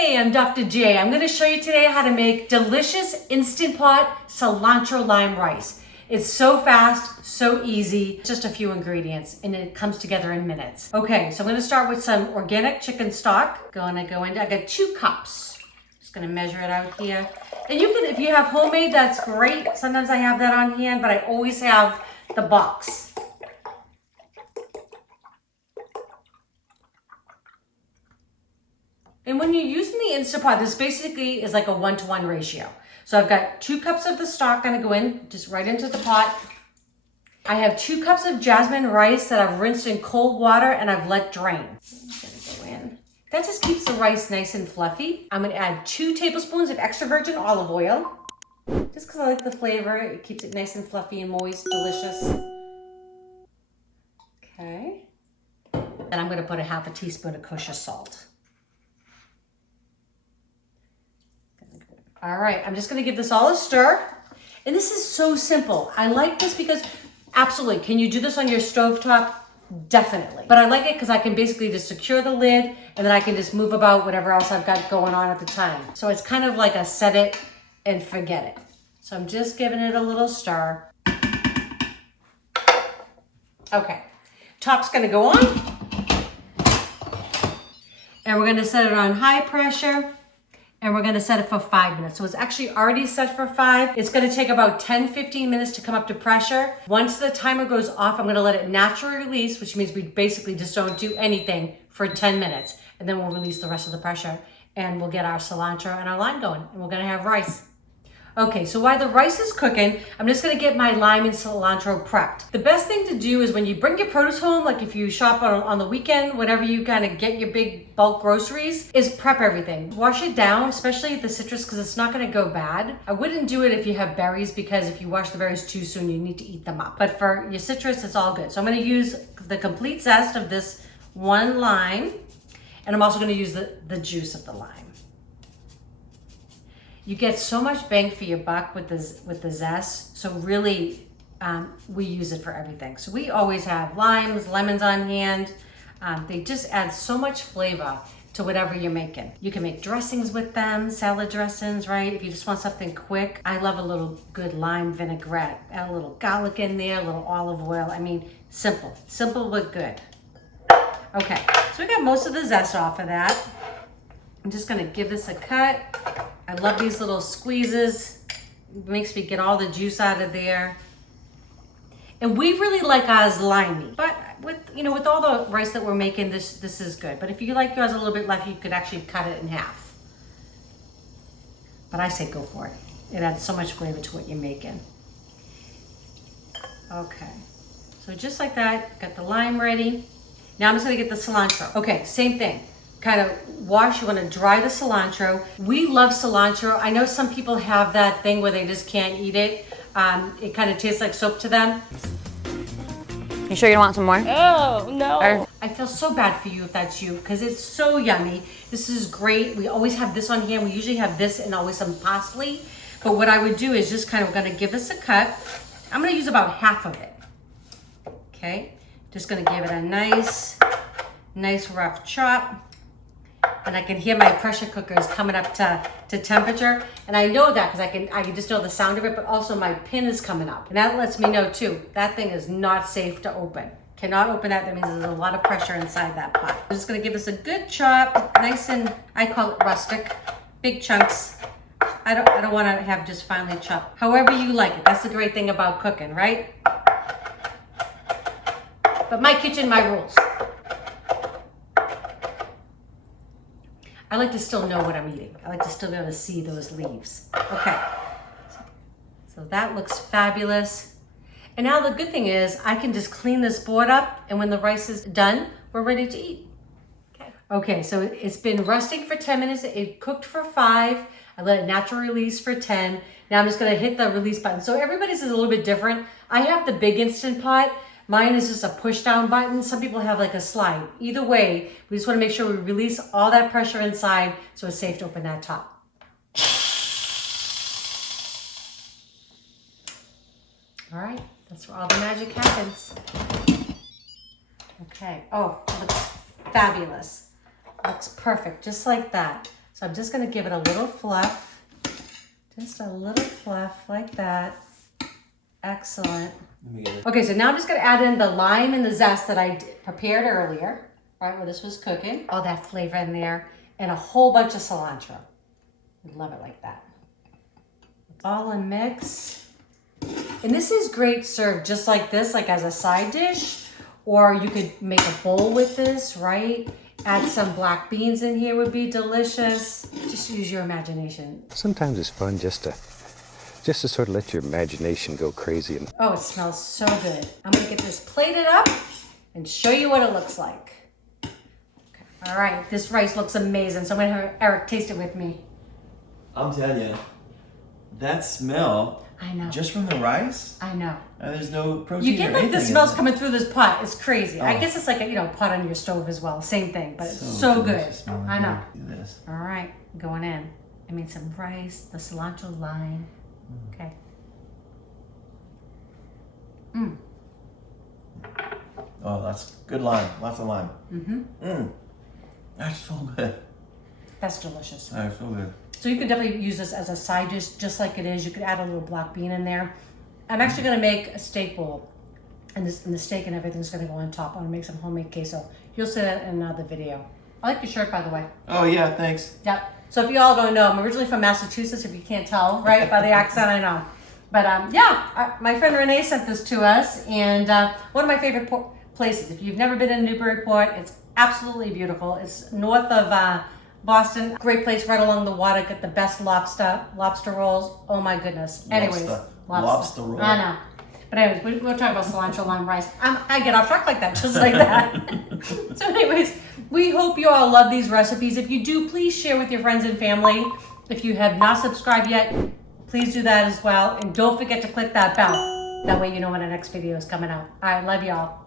Hey, I'm Dr. J. I'm going to show you today how to make delicious Instant Pot cilantro lime rice. It's so fast, so easy, just a few ingredients, and it comes together in minutes. Okay, so I'm going to start with some organic chicken stock. I got 2 cups. Just going to measure it out here. And you can, if you have homemade, that's great. Sometimes I have that on hand, but I always have the box. And when you're using the Instant Pot, this basically is like a 1-to-1 ratio. So I've got 2 cups of the stock gonna go in, just right into the pot. I have 2 cups of jasmine rice that I've rinsed in cold water and I've let drain. Gonna go in. That just keeps the rice nice and fluffy. I'm gonna add 2 tablespoons of extra virgin olive oil. Just because I like the flavor, it keeps it nice and fluffy and moist, delicious. Okay. And I'm gonna put a 1/2 teaspoon of kosher salt. All right, I'm just gonna give this all a stir. And this is so simple. I like this because, absolutely, can you do this on your stovetop? Definitely. But I like it because I can basically just secure the lid and then I can just move about whatever else I've got going on at the time. So it's kind of like a set it and forget it. So I'm just giving it a little stir. Okay, top's gonna go on. And we're gonna set it on high pressure. And we're gonna set it for 5 minutes. So it's actually already set for 5. It's gonna take about 10-15 minutes to come up to pressure. Once the timer goes off, I'm gonna let it naturally release, which means we basically just don't do anything for 10 minutes. And then we'll release the rest of the pressure and we'll get our cilantro and our lime going. And we're gonna have rice. Okay, so while the rice is cooking, I'm just gonna get my lime and cilantro prepped. The best thing to do is when you bring your produce home, like if you shop on the weekend, whenever you kind of get your big bulk groceries, is prep everything. Wash it down, especially the citrus, because it's not gonna go bad. I wouldn't do it if you have berries, because if you wash the berries too soon, you need to eat them up. But for your citrus, it's all good. So I'm gonna use the complete zest of this 1 lime, and I'm also gonna use the juice of the lime. You get so much bang for your buck with the zest. So really, we use it for everything. So we always have limes, lemons on hand. They just add so much flavor to whatever you're making. You can make dressings with them, salad dressings, right? If you just want something quick. I love a little good lime vinaigrette. Add a little garlic in there, a little olive oil. I mean, simple but good. Okay, so we got most of the zest off of that. I'm just gonna give this a cut. I love these little squeezes. It makes me get all the juice out of there. And we really like ours limey, but with all the rice that we're making, this is good. But if you like yours a little bit left, you could actually cut it in half. But I say go for it. It adds so much flavor to what you're making. Okay, so just like that, got the lime ready. Now I'm just gonna get the cilantro. Okay, same thing. Kind of wash, you want to dry the cilantro. We love cilantro. I know some people have that thing where they just can't eat it. It kind of tastes like soap to them. You sure you don't want some more? Oh, no. I feel so bad for you if that's you, because it's so yummy. This is great. We always have this on hand. We usually have this and always some parsley. But what I would do is just kind of gonna give this a cut. I'm gonna use about half of it. Okay, just gonna give it a nice rough chop. And I can hear my pressure cooker is coming up to temperature. And I know that because I can just know the sound of it, but also my pin is coming up. And that lets me know too, that thing is not safe to open. Cannot open that, that means there's a lot of pressure inside that pot. I'm just gonna give this a good chop, nice and, I call it rustic, big chunks. I don't wanna have just finely chopped. However you like it, that's the great thing about cooking, right? But my kitchen, my rules. I like to still know what I'm eating. I like to still be able to see those leaves. Okay, so that looks fabulous. And now the good thing is I can just clean this board up, and when the rice is done, we're ready to eat. Okay, so it's been resting for 10 minutes. It cooked for 5. I let it naturally release for 10. Now I'm just gonna hit the release button. So everybody's is a little bit different. I have the big Instant Pot. Mine is just a push down button. Some people have like a slide. Either way, we just wanna make sure we release all that pressure inside so it's safe to open that top. All right, that's where all the magic happens. Okay, oh, it looks fabulous. Looks perfect, just like that. So I'm just gonna give it a little fluff. Just a little fluff like that. Excellent. Okay, so now I'm just gonna add in the lime and the zest that I prepared earlier, right where this was cooking. All that flavor in there, and a whole bunch of cilantro. I love it like that. All in mix. And this is great served just like this, like as a side dish, or you could make a bowl with this, right? Add some black beans in here would be delicious. Just use your imagination. Sometimes it's fun just to sort of let your imagination go crazy. Oh, it smells so good. I'm gonna get this plated up and show you what it looks like. Okay. All right, this rice looks amazing. So I'm gonna have Eric taste it with me. I'm telling you, that smell, I know. just from the rice, I know. and there's no protein You get or like anything the in smells it. coming through this pot. It's crazy. I Oh. guess it's like a pot on your stove as well. Same thing, but it's so good. delicious smelling. I know. Look at this. All right, going in. I mean, some rice, the cilantro lime. Okay. Oh, that's good lime. Lots of lime. That's so good. That's delicious. That's so good. So you could definitely use this as a side dish, just like it is. You could add a little black bean in there. I'm actually gonna make a steak bowl, and the steak and everything's gonna go on top. I'm gonna make some homemade queso. You'll see that in another video. I like your shirt, by the way. Oh yeah, thanks. Yep. So if you all don't know, I'm originally from Massachusetts, if you can't tell, right? By the accent, I know. But my friend Renee sent this to us, and one of my favorite places. If you've never been in Newburyport, it's absolutely beautiful. It's north of Boston. Great place right along the water. Get the best lobster rolls. Oh my goodness. Anyways, Lobster roll. I know. But anyways, we'll talk about cilantro lime rice. I get off track like that, just like that. So anyways, we hope you all love these recipes. If you do, please share with your friends and family. If you have not subscribed yet, please do that as well. And don't forget to click that bell. That way you know when the next video is coming out. All right, love y'all.